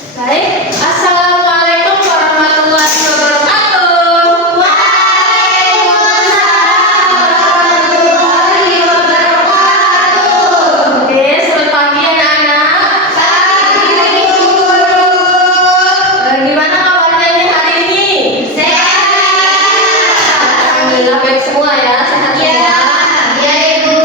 Baik, Assalamualaikum warahmatullahi wabarakatuh. Waalaikumsalam warahmatullahi wabarakatuh. Oke, selamat pagi anak-anak. Pagi guru. Gimana kabarnya nih hari ini? Sehat. Alhamdulillah baik semua ya, sehat semua. Ya Ibu.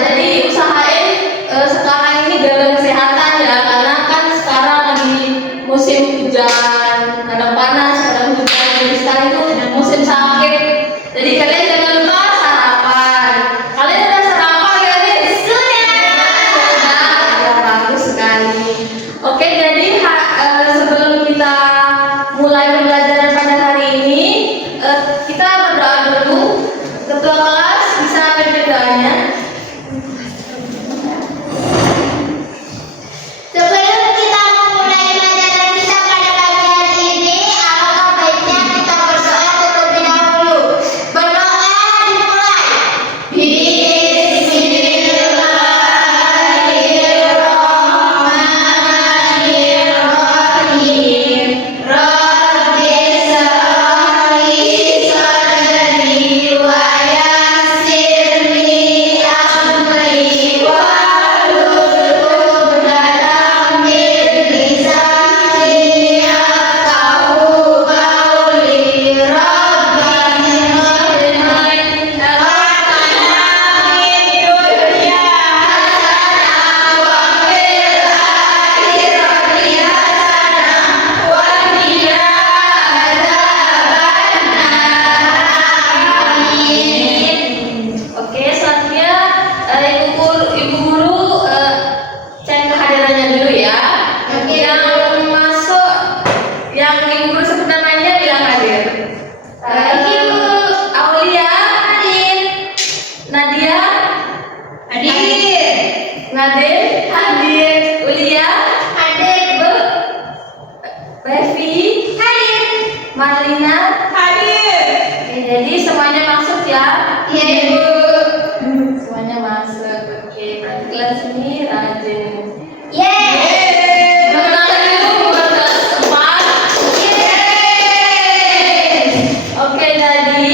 Jadi usahain sekarang ini jaga kesehatan ya, karena kan sekarang lagi musim hujan, kadang panas, kadang hujan, jadi sekarang itu musim sakit. Jadi kalian jangan lupa sarapan. Kalian udah sarapan gak nih? Sudah. Ya, bagus sekali. Oke, jadi sebelum kita mulai pembelajaran pada hari ini, kita berdoa dulu. Ketua kelas bisa pimpin doanya. Sebelum kita memulai pelajaran kita pada pagi hari ini, alangkah baiknya kita berdoa terlebih dahulu. Berdoa dimulai. Bismillahirrahmanirrahim. Rabbi shrah li sadri wa yassir li amri wahlul 'uqdatam min lisani yafqahu qawli. Rabbana atina fid dunya hasanah wa fil akhirati hasanah wa qina adzabannar. Amin. Oke, selanjutnya ibu guru cek kehadirannya dulu ya. Oke. Yang masuk, yang ibu guru sebut namanya bilang hadir. Ibu. Aulia hadir, Nadia Hadir. Nadir hadir, Ulia Hadir. Bevi Hadir. Marlina hadir. Oke, jadi semuanya masuk ya. Iya Ibu. Semuanya masuk. Oke, berarti kelas ini rajin. Yeay. Perkenalan dulu buat kelas 4. Yeay. Oke, jadi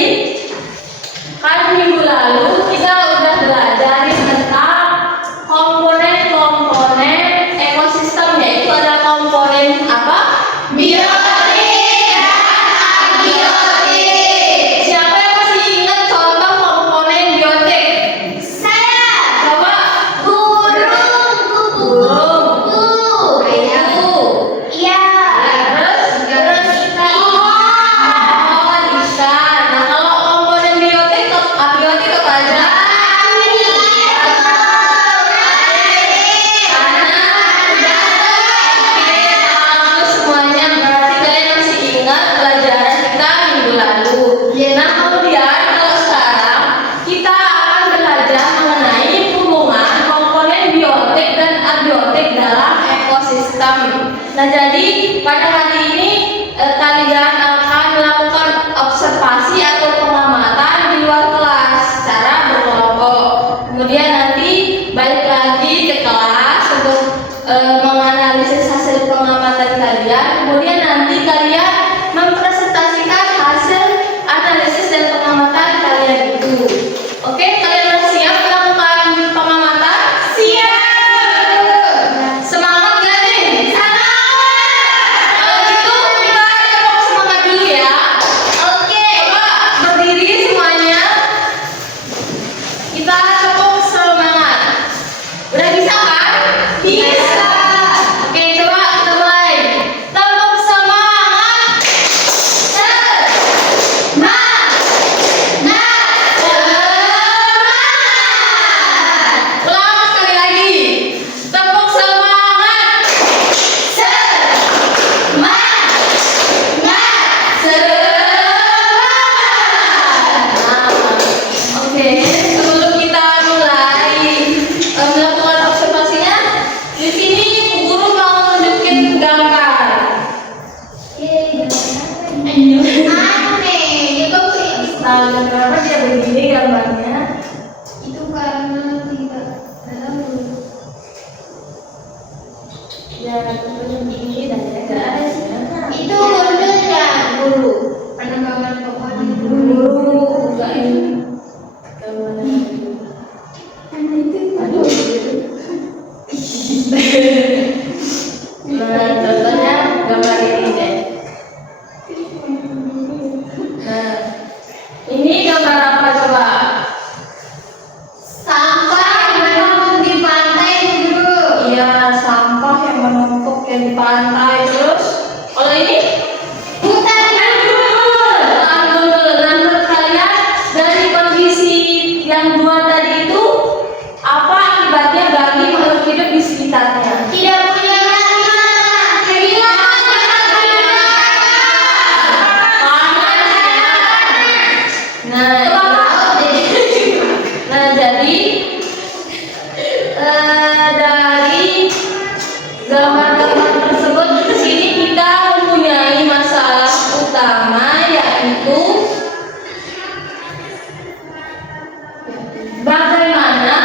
kan minggu lalu kita udah belajar tentang komponen-komponen ekosistem, yaitu ada komponen apa? Biotik dan abiotik. Siapa yang masih ingat contoh komponen biotik? Saya. Coba. Burung kupu-kupu. Ayo. Iya. Terus ikan. Oh, ikan. Nah, kalau komponen biotik, abiotik apa aja? Semuanya berarti kalian masih ingat pelajaran kita minggu lalu. Nah, kemudian kalau sekarang kita akan belajar mengenai hubungan komponen biotik dan abiotik dalam ekosistem. Nah, jadi pada hari ini kalian akan melakukan observasi atau pengamatan di luar kelas secara berkelompok. Kemudian nanti balik lagi ke kelas untuk menganalisis hasil pengamatan kalian. Kemudian nanti kalian mempresentasikan hasil analisis dan pengamatan kalian itu. Oke, kalian sudah siap melakukan pengamatan? Siap. Semangat gak nih? Kalau gitu kita tepuk semangat dulu ya. Oke. Coba berdiri semuanya. Kita tepuk semangat. Udah bisa kan? Bisa. Oke, coba kita mulai. Tepuk semangat. Semangat. Ulang sekali lagi. Tepuk semangat. Semangat. Nah, oke, sebelum kita mulai melakukan observasinya, di sini Bu Guru mau nunjukin gambar. Aneh. Itu Nah, kenapa dia begini gambarnya? itu karena tidak dalam. Ya, tentunya begini dan ya. pantai. Terus kalau ini Hutan Nah, menurut kalian dari kondisi yang dua tadi itu apa akibatnya bagi makhluk hidup di sekitarnya? tidak punya nama, kehilangan Nah, jadi dari gambar-gambar tersebut di sini kita mempunyai masalah utama yaitu bagaimana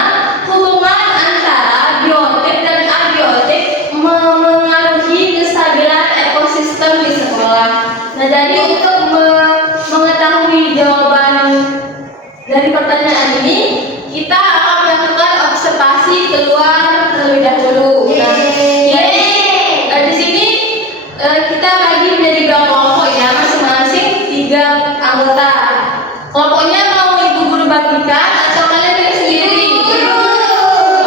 hubungan antara biotik dan abiotik mengaruhi kestabilan ekosistem di sekolah. Nah, jadi untuk mengetahui jawaban dari pertanyaan ini, kita akan melakukan observasi keluar terlebih dahulu. Nah, jadi di sini kita bagi menjadi dua kelompok ya, masing-masing 3 anggota. Kelompoknya mau ibu guru bagikan atau kalian pilih sendiri?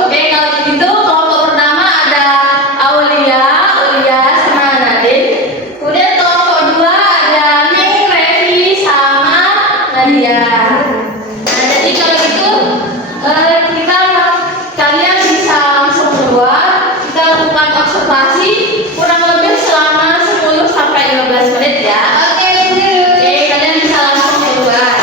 Oke, kalau begitu kelompok pertama ada Aulia sama Nadine. Kemudian kelompok 2 ada Neng, Revi sama Nadia. Nah, jadi kalau gitu kalian bisa langsung keluar. Kita lakukan observasi kurang lebih selama 10 sampai 15 menit ya. Oke, kalian bisa langsung keluar.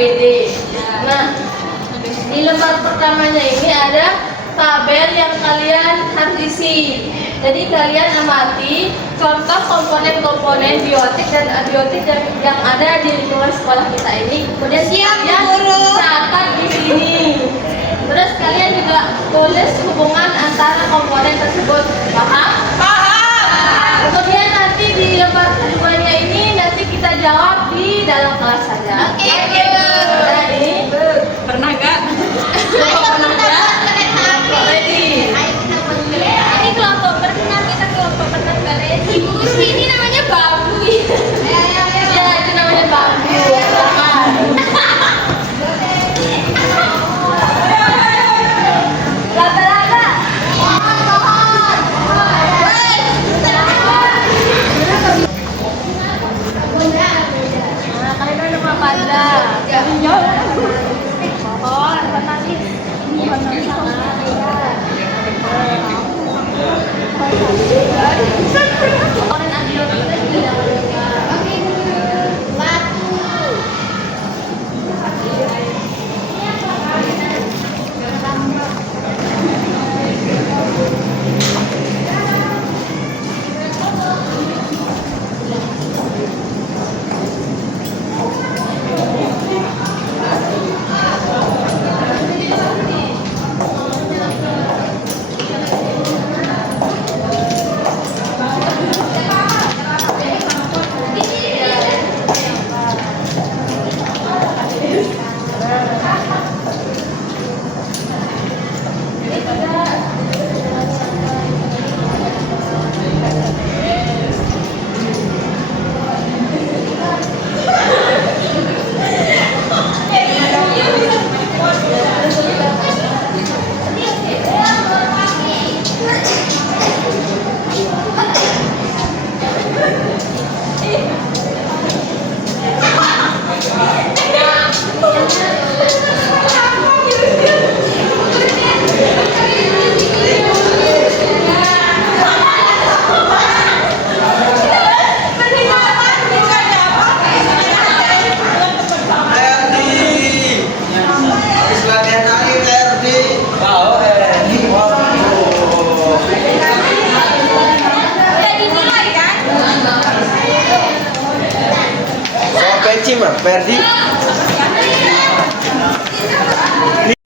Jadi nah, di lembar pertamanya ini ada tabel yang kalian harus isi. Jadi kalian amati contoh komponen-komponen biotik dan abiotik yang ada di lingkungan sekolah kita ini. Kemudian catat di sini. Terus kalian juga tulis hubungan antara komponen tersebut. Paham? Kemudian nanti di lembar keduanya ini nanti kita jawab di dalam kelas saja. Nah, ini Pernah gak? ready. Ini kelompok berenang, kita kelompok berenang gak ready. Ini namanya babu. Ya, itu namanya bambu. Laba-laba. Pohon. Nah, kalian ada apa aja? Pohon, batasin. Komponen abiotik itu tidak Batu. Ferdi.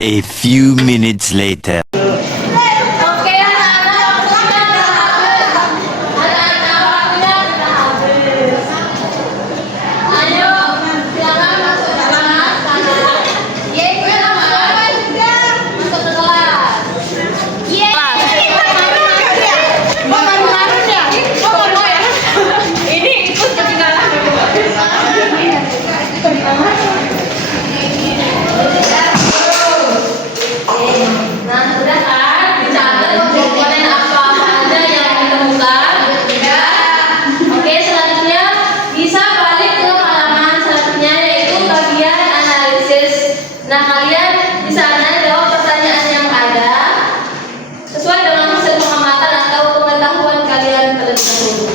A few minutes later. Oke, anak-anak, waktunya sudah habis. Anak-anak, waktunya sudah habis. Ayo, silakan masuk ke kelas. Yeay, gue lama juga. Masuk ke kelas. Yeay. Bukan harus ya? Bukan ya? Ini ikut ketinggalan dulu. Nah, sudah kan? Dicatat komponen apa aja yang ditemukan? Sudah. Oke, selanjutnya bisa balik ke halaman selanjutnya yaitu bagian analisis. Nah, kalian di sana jawab pertanyaan yang ada sesuai dengan hasil pengamatan atau pengetahuan kalian terlebih dahulu.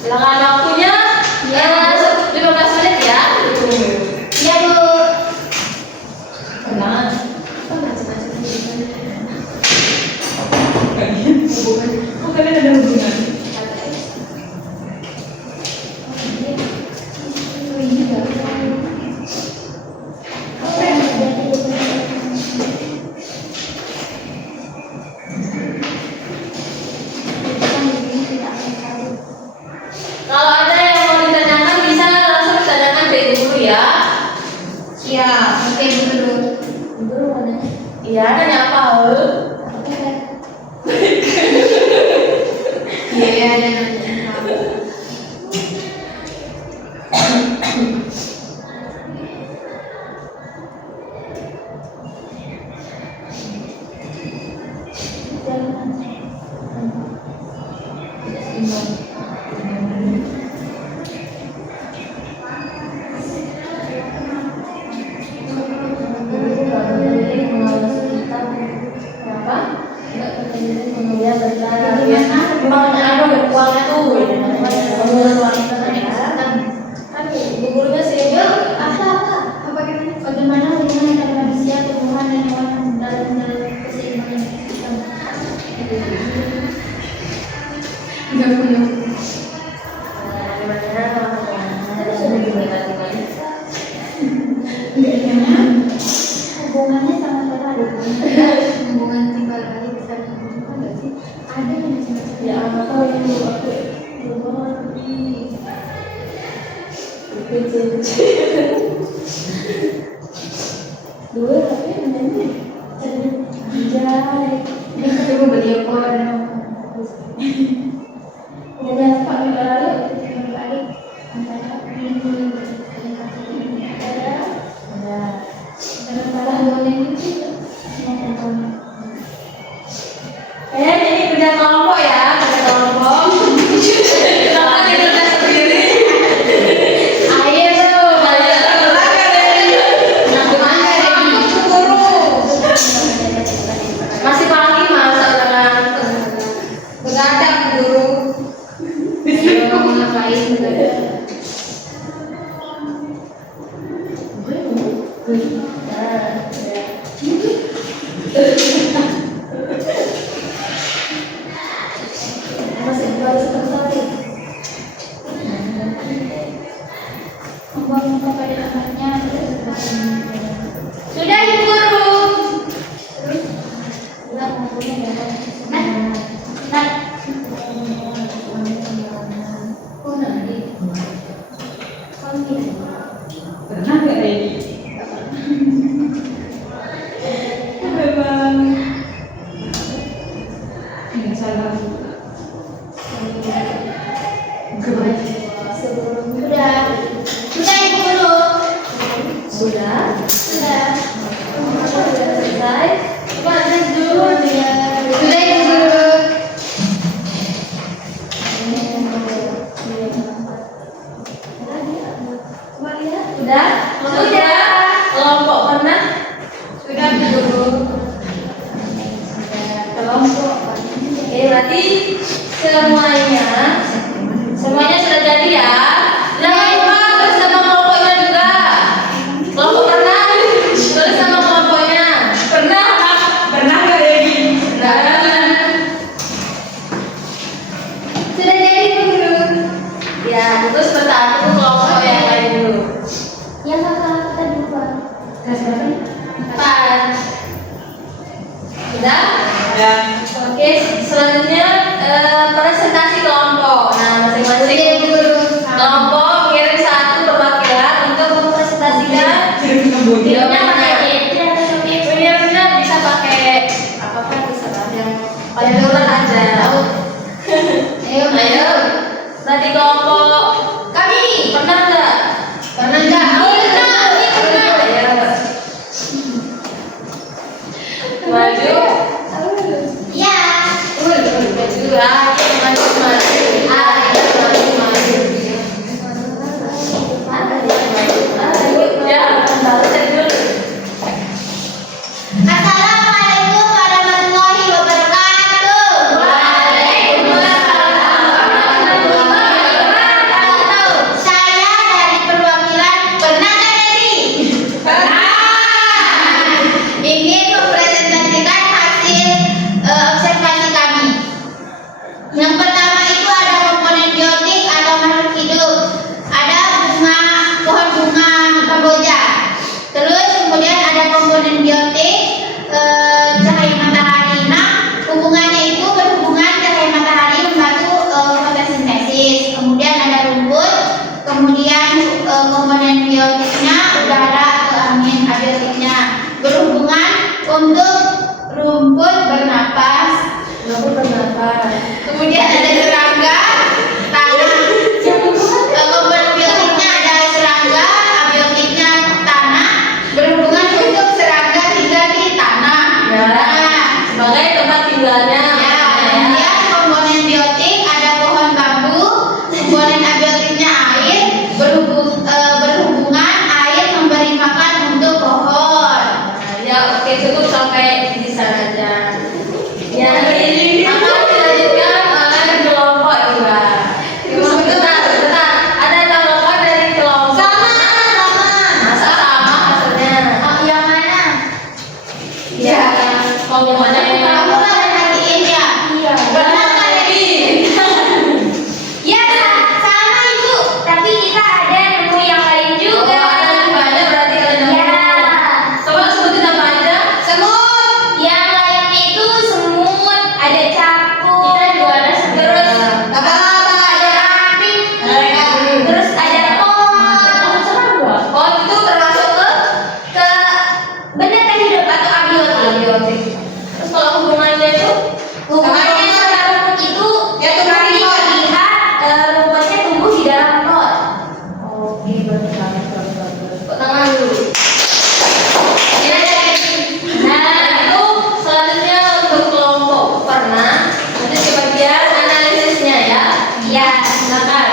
Silakan waktunya 15 menit ya. Ya, Bu. Tenang. Kalian ada hubungan? Kalau ada yang mau ditanyakan bisa langsung ditanyakan dari guru ya. Siap. Oke, Bu. Guru mana? Iya, nanya apa? Iya, ada. Bagaimana hubungan antara manusia, tumbuhan, dan hewan dalam keseimbangan ekosistem? Hubungannya sangat erat. Hubungan timbal balik besar hubungan nggak sih? Ada yang macam-macam. Ya, apa tahu yang aku dua tapi namanya anjay. Ini ketemu beliau kawan. Udah apa nih lalu? Timbal balik antara minggu antara hubungan yang itu sama hubungan. Ini kerja kelompok ya, kerja kelompok. Kenapa kita udah sendiri? Ayo, Masih pagi masa udah begadang guru. Mau ngapain begadang? masih baru sekali. Membangun kepada anaknya Sudah Ibu Guru. terus udah ngomongnya dalam oh nanti Pernah nggak ini? Memang. Ini salah. sudah Ibu Guru Sudah. sudah Sudah selesai. Coba cek dulu dia. sudah Ibu Guru Sudah? Sudah. Kelompok pernah? sudah Ibu Guru Kelompok. Oke, berarti semuanya sudah jadi ya. Jangan lupa tulis nama kelompoknya juga. Kelompok pernah? Tulis nama kelompoknya. Pernah? Pernah nggak Devi? Pernah. sudah jadi Ibu Guru Ya, terus satu kelompok yang lain dulu. yang kakak kita dulu Pak. Empat. Udah? Oke, selanjutnya presentasi kelompok. Nah, masing-masing kelompok kirim satu perwakilan untuk mempresentasikan dirinya pakai benar-benar bisa pakai apa terserah yang paling murah aja. Ayo. Tadi kelompok kami pernah nggak? Pernah nggak? Pernah. Ayo. Maju. Ya. Maju. Ayo maju. Assalamualaikum warahmatullahi wabarakatuh. Saya dari perwakilan pernah nggak tadi? Ingin mempresentasikan hasil observasi kami. Yang pertama itu ada komponen biotik atau makhluk hidup. Ada pohon bunga kamboja. Terus kemudian ada komponen biotik cahaya matahari. Nah, hubungannya itu berhubungan cahaya matahari membantu fotosintesis. Kemudian ada rumput. Kemudian komponen biotiknya udara atau angin abiotiknya berhubungan untuk rumput bernapas. Kemudian ada serangga, tanah. Komponen biotiknya ada serangga, abiotiknya tanah, berhubungan untuk serangga tinggal di tanah. Sebagai tempat tinggalnya. Ya, kemudian komponen biotik ada pohon bambu, komponen abiotiknya air, berhubungan air memberi makan untuk pohon. Ya, oke, cukup sampai di sana aja. Ya, ini akan dilanjutkan oleh kelompok juga. Bentar. Ada tanggapan dari kelompok? Sama. Masa sama maksudnya? Oh, yang mana? Ya, komponen. Kamu perhatiin ya? Iya. Pernah nggak tadi? Ya, sama Ibu. Tapi kita ada nemu yang lain juga. Ada lebih banyak berarti ada Ya. Coba sebutin apa aja? Semut. Yang lainnya itu semut, ada capung. Kita juga ada semut. Terus ada rapit. Terus ada pohon. Oh, itu termasuk Ke benda tak hidup atau abiotik. Terus kalau hubungannya itu? Hubungannya sama rumput itu kami melihat rumputnya tumbuh di dalam pot. Oke, bagus. Kok tangan dulu. Nah, itu selanjutnya untuk kelompok pernah. Nanti di bagian analisisnya ya. Ya. Silakan.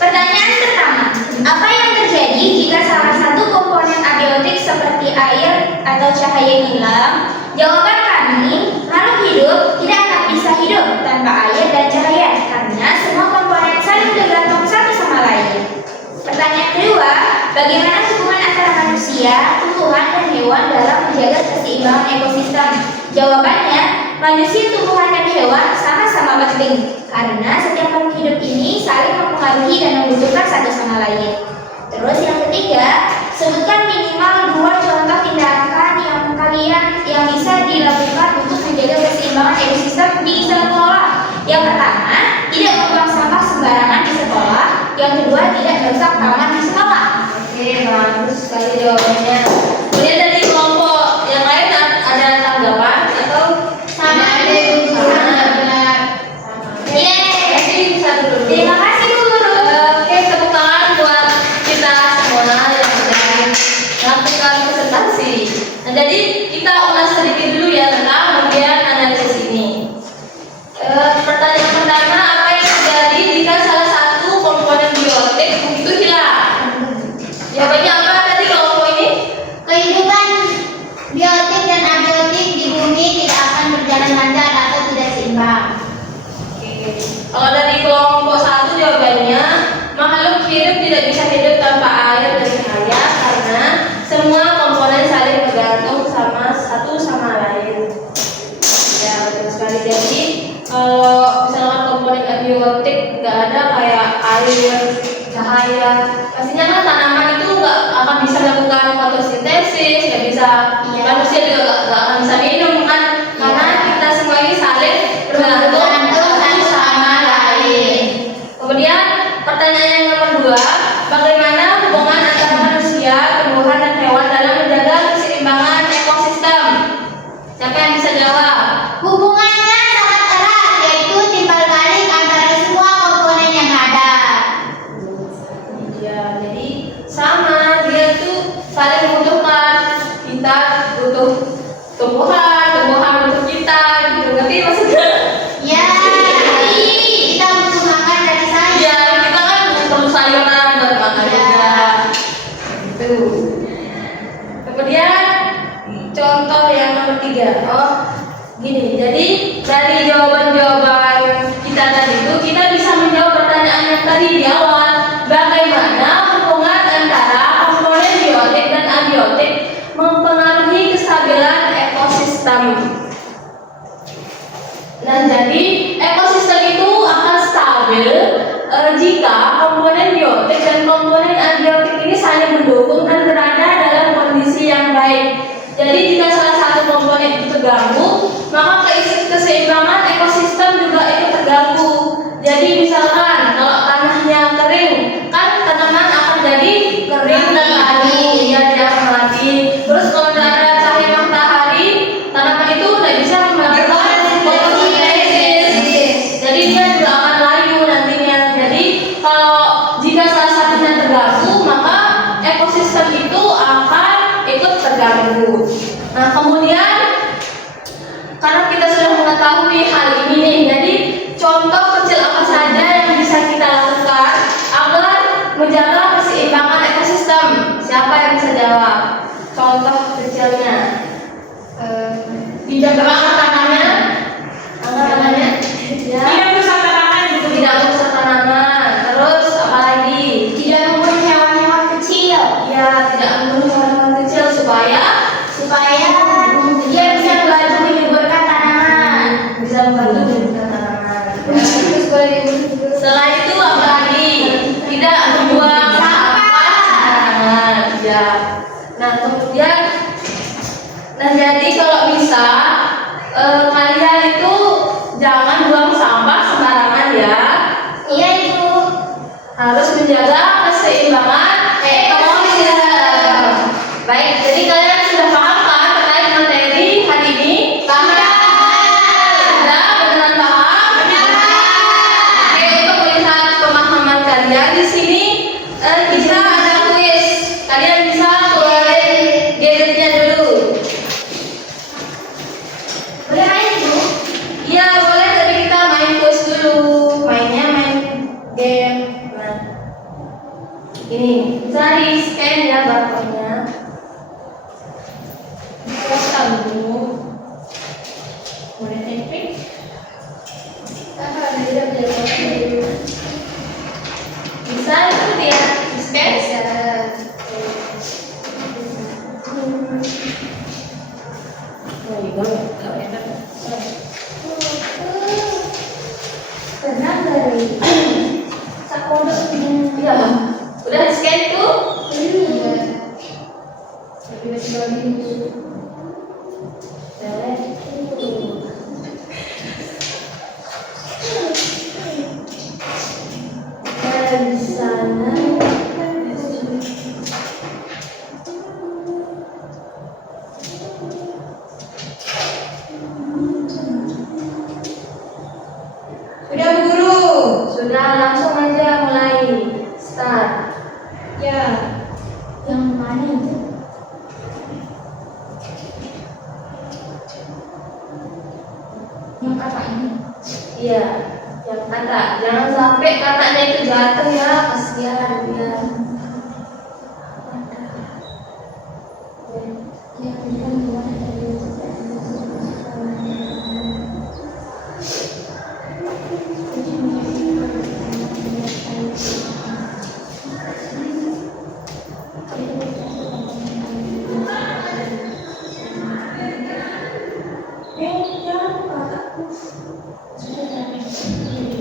Pertanyaan pertama, apa yang terjadi jika salah satu komponen abiotik seperti air atau cahaya hilang? Jawaban kami, makhluk hidup tidak akan bisa hidup tanpa air dan cahaya karena semua komponen saling tergantung satu sama lain. Pertanyaan kedua, bagaimana hubungan antara manusia, tumbuhan, dan hewan dalam menjaga keseimbangan ekosistem? Jawabannya, manusia, tumbuhan, dan hewan sama-sama penting karena setiap makhluk hidup ini saling mempengaruhi dan membutuhkan satu sama lain. Terus yang ketiga, sebutkan minimal 2 contoh tindakan yang bisa dilakukan untuk menjaga keseimbangan ekosistem di sekolah. Yang pertama, tidak membuang sampah sembarangan di sekolah. Yang kedua, tidak merusak taman di sekolah. Oke, bagus sekali jawabannya. Kemudian dari kelompok yang lain ada tanggapan atau Sama ada Ibu. Sama. Yeay. Jadi bisa dulu. Terima kasih guru. Oke, tepuk tangan buat kita semua yang sudah melakukan presentasi. Nah, jadi kita ulas sedikit dulu ya tentang bagian analisis ini. Pertanyaan pertama, apa yang terjadi jika salah satu komponen biotik itu hilang? Jawabannya apa tadi kelompok ini? Kehidupan biotik dan abiotik di bumi tidak akan berjalan lancar atau tidak seimbang. Oke. Kalau dari kelompok satu jawabannya, makhluk hidup tidak bisa hidup tanpa air dan cahaya karena semua komponen saling bergantung sama satu sama lain. Ya, betul sekali. Jadi kalau misalkan komponen abiotik nggak ada kayak air, cahaya, pastinya kan tanaman itu nggak akan bisa melakukan fotosintesis, nggak bisa, manusia juga nggak akan bisa minum kan, karena butuh tumbuhan untuk kita gitu, ngerti maksudnya? Ya, jadi kita butuh makan dari sayur. Iya, kita kan perlu sayuran buat makan juga. Gitu. Kemudian contoh yang nomor 3. Oh, gini. Jadi dari jawaban-jawaban kita tadi itu kita bisa menjawab pertanyaan yang tadi di awal. Bagaimana hubungan antara komponen biotik dan abiotik mempengaruhi kestabilan ekosistem? Nah, jadi ekosistem itu akan stabil jika komponen biotik dan komponen abiotik ini saling mendukung dan berada dalam kondisi yang baik. Jadi jika salah satu komponen itu terganggu, maka keseimbangan ekosistem juga ikut terganggu. Jadi misalkan kalau tanahnya kering, kan tanaman akan jadi kering dan layu, ya dia akan mati. Terus kalau tidak ada cahaya matahari, tanaman itu tidak bisa melakukan fotosintesis. Jadi dia juga akan layu nantinya. Jadi kalau jika salah satunya terganggu, maka ekosistem itu akan ikut terganggu. Nah, kemudian karena kita sudah mengetahui hal ini nih, jadi contoh kecil apa saja yang bisa kita lakukan agar menjaga keseimbangan ekosistem? Siapa yang bisa jawab? Contoh kecilnya, tidak angkat tangannya, ya. Tidak merusak tanaman gitu. Tidak merusak tanaman. Terus apa lagi? Tidak membunuh hewan-hewan kecil. Ya, tidak membunuh hewan kecil supaya Dia bisa membantu menyuburkan tanaman. bisa membantu menyuburkan tanaman. Terus boleh Selain itu apa lagi? Tidak membuang sampah sembarangan. Ya. Nah, kemudian jadi kalau bisa kalian itu jangan buang sampah sembarangan ya. Iya itu. Harus menjaga keseimbangan ekosistem. Baik, jadi kalian sudah paham kan terkait materi hari ini? Sudah benar paham? Oke, untuk melihat pemahaman kalian di sini kita ada kuis. Kalian bisa keluarin gadgetnya dulu. Boleh main dulu. Iya boleh, tapi kita main kuis dulu. Mainnya main game. Nah, ini cari scan ya barcode-nya. Terus kamu boleh tempel. Bisa itu dia scan. Oh iya, nggak enak. Tenang dari. Sakodo Iya, udah di scan tuh? Dan di sana Sudah Bu Guru. sudah, langsung aja mulai start. Ya. Yang mana itu? Yang kata ini. Iya, yang kata, jangan sampai katanya itu jatuh ya, kasihan dia.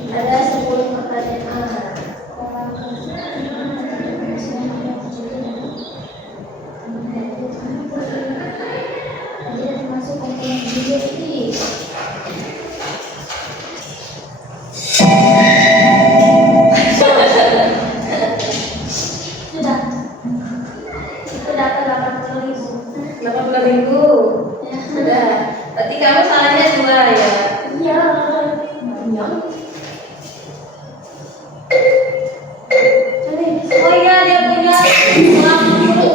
Ada 10 pertanyaan. Sudah. Itu dapat 80.000. 80.000. Sudah. Berarti kamu salahnya 2 ya. Iya. Oh iya, dia punya uang dulu.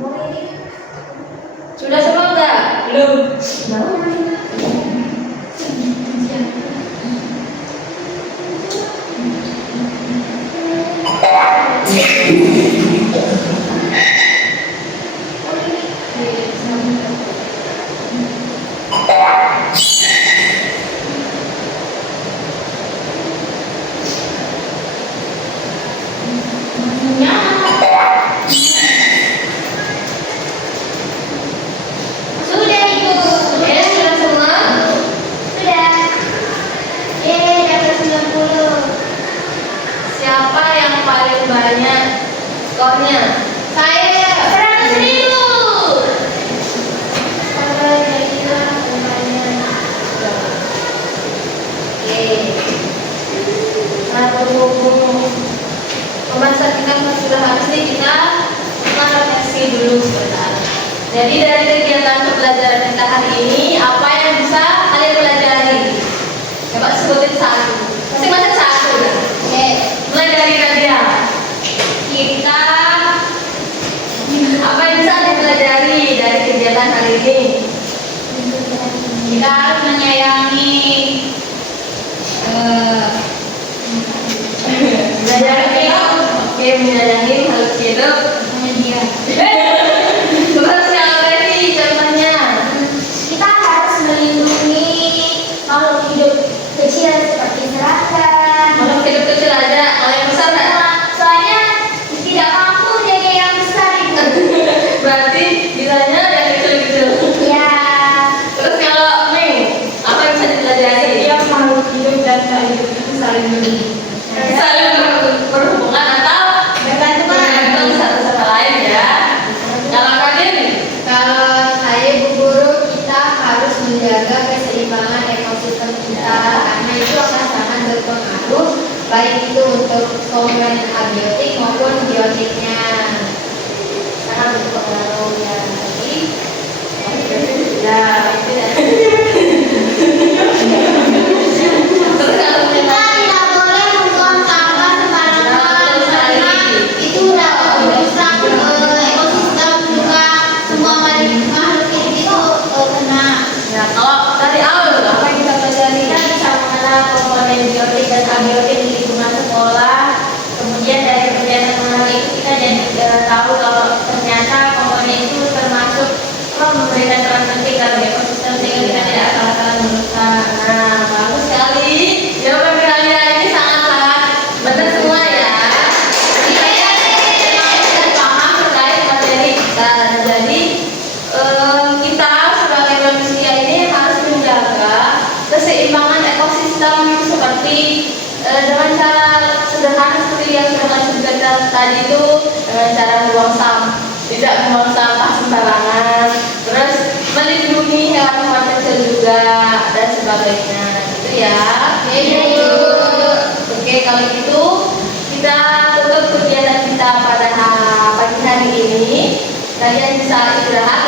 Boleh Belum. Sudah Ibu. Ya, sudah semua. Sudah. Dapat 90. Siapa yang paling banyak skornya? Saya 100.000. Nah, berhubung pembahasan kita sudah habis nih, kita refleksi dulu sebentar. Jadi dari kegiatan pembelajaran kita hari ini, apa yang bisa kalian pelajari? Coba sebutin satu. Masing-masing satu ya. Oke. Mulai dari Nadia. Kita Apa yang bisa dipelajari dari kegiatan hari ini? kita harus menyayangi Menyayangi. Oke, menyayangi makhluk hidup. dia. Terus yang tadi contohnya. Kita harus melindungi makhluk hidup kecil seperti serangga. Makhluk hidup kecil aja, kalau yang besar nggak? Soalnya tidak mampu jaga yang besar itu. Berarti bisanya yang kecil-kecil. Ya. Terus kalau Ming, apa yang bisa dipelajari? Setiap makhluk hidup dan tak hidup itu saling melindungi. Saling berhubungan atau bergantung satu sama lain ya. Kalau Kadin, Kalau saya Bu Guru, kita harus menjaga keseimbangan ekosistem kita karena itu akan sangat berpengaruh baik itu untuk komponen abiotik maupun biotiknya. sangat berpengaruh ya. Jadi, ya itu ya. Terus kalau Kita memang tidak boleh membuang sampah sembarangan karena itu dapat merusak ekosistem juga semua makhluk hidup itu kena. ya, kalau dari awal apa yang kita pelajari? Kita bisa mengenal komponen biotik dan abiotik di lingkungan sekolah. Kemudian dari kegiatan mengenal itu kita jadi tahu kalau ternyata komponen itu termasuk memberikan peran penting dalam ekosistem sehingga kita tidak asal-asalan merusak. Nah, bagus sekali. Jawaban kalian ini sangat-sangat benar semua ya. Jadi kalian memang sudah paham terkait materi kita. Jadi kita sebagai manusia ini harus menjaga keseimbangan ekosistem seperti dengan cara sederhana seperti yang sudah kalian sebutkan tadi itu, dengan cara membuang sampah, tidak membuang sampah sembarangan, terus melindungi hewan-hewan kecil juga dan sebagainya, gitu ya. Oke, kalau gitu kita tutup kegiatan kita pada pagi hari ini. Kalian bisa istirahat